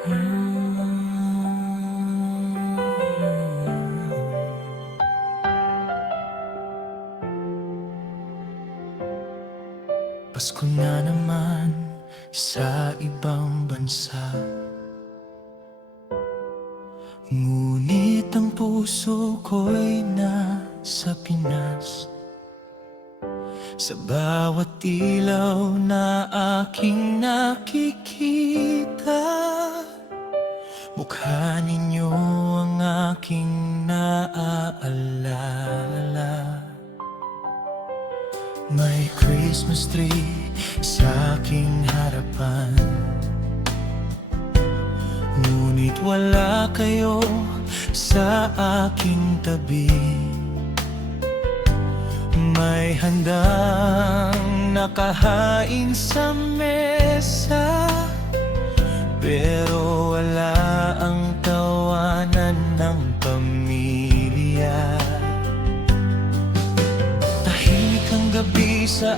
Pasko na naman sa ibang bansa, ngunit ang puso ko'y nasa Pinas. Sa bawat ilaw na aking nakikita, mukha ninyo ang aking naaalala. May Christmas tree sa aking harapan, ngunit wala kayo sa aking tabi. May handang nakahain sa mesa, pero wala ang tawanan ng pamilya. Tahimik ang gabi sa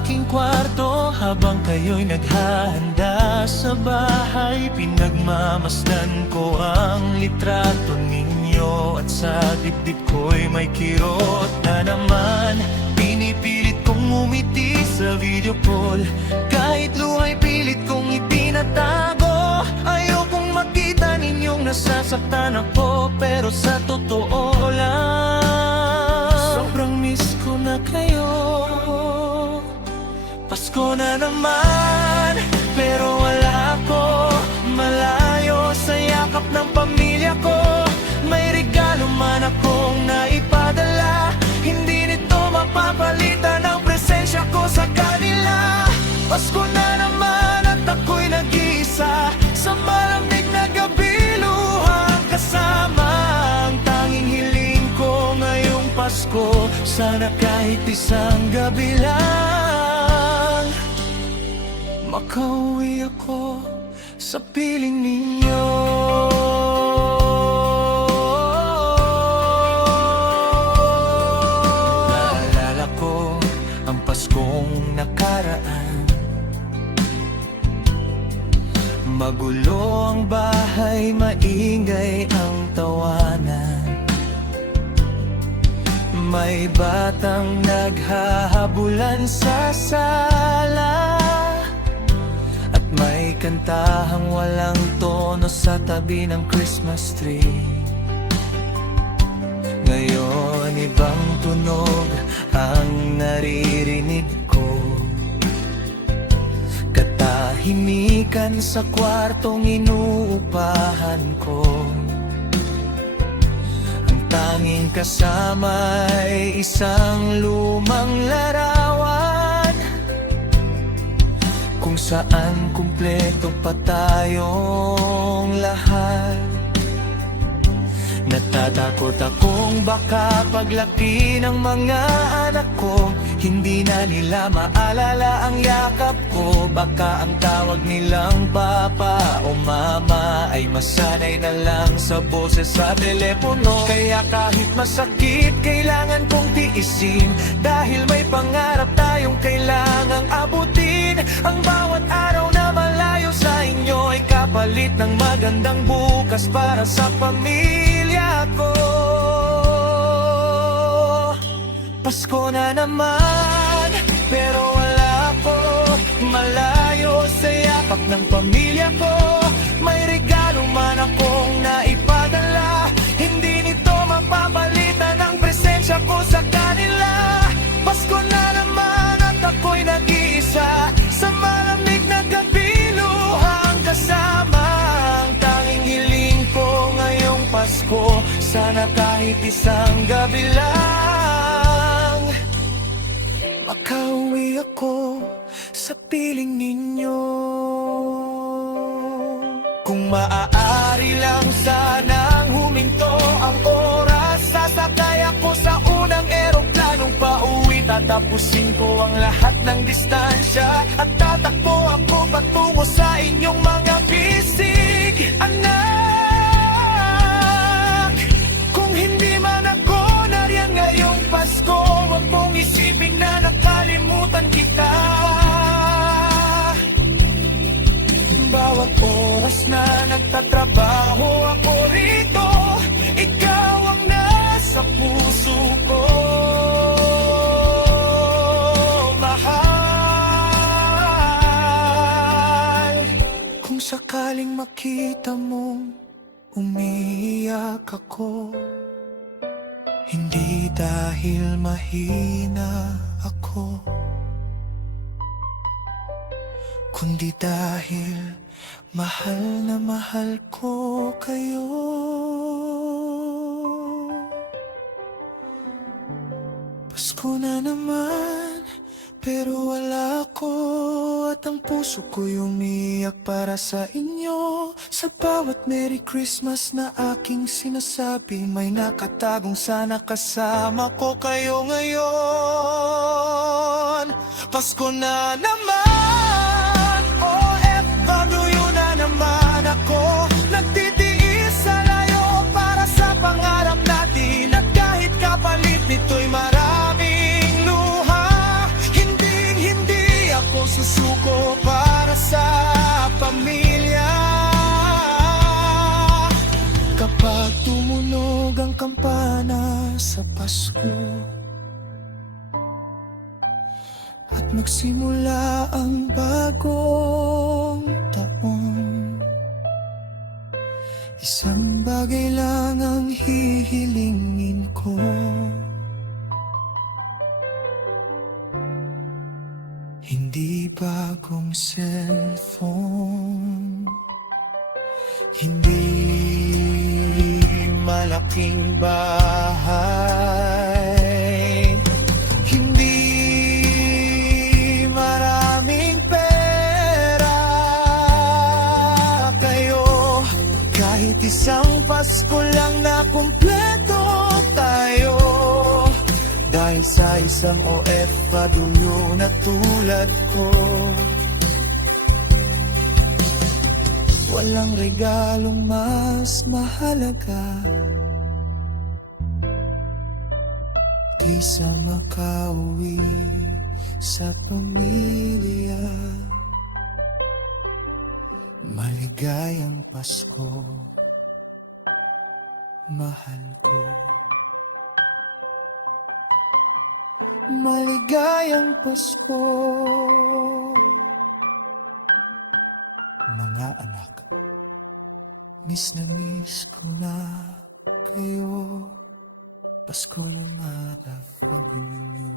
aking kwarto, habang kayo'y naghahanda sa bahay. Pinagmamasdan ko ang litrato ninyo, at sa dibdib ko'y may kirot na naman. Pinipilit kong umiti sa video call, kahit luha'y pilit kong itinatago. Ayokong makita ninyong nasasaktan ako, pero sa totoo lang, sobrang miss ko na kayo. Pasko na naman, pero wala ako, malayo sa yakap ng pamilya ko. May regalo man akong naipadala, hindi nito mapapalitan ang presensya ko sa kanila. Pasko na naman at ako'y nag-iisa sa malamig na gabi, luhang kasama. Ang tanging hiling ko ngayong Pasko, sana kahit isang gabi lang makauwi ako sa piling ninyo. Naalala ko ang Paskong nakaraan, magulo ang bahay, maingay ang tawanan. May batang naghahabulan sa sala, at may kantahang walang tono sa tabi ng Christmas tree. Ngayon ibang tunog ang naririnig ko, katahimikan sa kwartong inuupahan ko. Ang tanging kasama ay isang lumang larawan, kung saan kumpleto pa tayong lahat. Natatakot akong baka paglaki ng mga anak ko, hindi na nila maalala ang yakap ko. Baka ang tawag nilang papa o mama ay masanay na lang sa boses sa telepono. Kaya kahit masakit, kailangan kong tiisin, dahil may pangarap tayong kailangang abutin. Ang bawat araw na malayo sa inyo ay kapalit ng magandang bukas para sa pamilya ko. Pasko na naman, pero wala ako, malayo sa yakap ng pamilya ko. May regalo man akong naipadala, hindi nito mapapalitan ang presensya ko sa kanila. Pasko na naman at ako'y nag-iisa sa malamig na gabi, luhang kasama. Ang tanging hiling ko ngayong Pasko, sana kahit isang gabi lang makauwi ako sa piling ninyo. Kung maaari lang sanang huminto ang oras, sasakay ako sa unang eroplanong pauwi. Tatapusin ko ang lahat ng distansya at tatakbo ako patungo sa inyong mga bisig. Anak, kung hindi man ako nariyan ngayong Pasko, wag mong isipin na nakalimutan kita. Bawat oras na nagtatrabaho ako rito, ikaw ang nasa puso ko. Mahal, kung sakaling makita mong umiiyak ako, hindi dahil mahina ako, kundi dahil mahal na mahal ko kayo. Pasko na naman, pero wala ko, at ang puso ko'y umiyak para sa inyo. Sa bawat Merry Christmas na aking sinasabi, may nakatagong sana kasama ko kayo ngayon. Pasko na naman, OFW na naman ako, nagtitiis sa layo para sa pangarap natin. At kahit kapalit nito'y maraming luha, hindi ako susuko para sa pamilya. Kapag tumunog ang kampana sa Pasko at magsimula ang bagong taon, isang bagay lang ang hihilingin ko. Hindi bagong cellphone, hindi malaking bahay, hindi maraming pera. Kayo, kahit isang Pasko lang na kumpleto tayo, dahil sa isang OFW na tulad ko. Walang regalong mas mahalaga kaysa makauwi sa pamilya. Maligayang Pasko, mahal ko. Maligayang Pasko, mga anak. Miss na miss ko na kayo. Pasko na mga gawin niyo.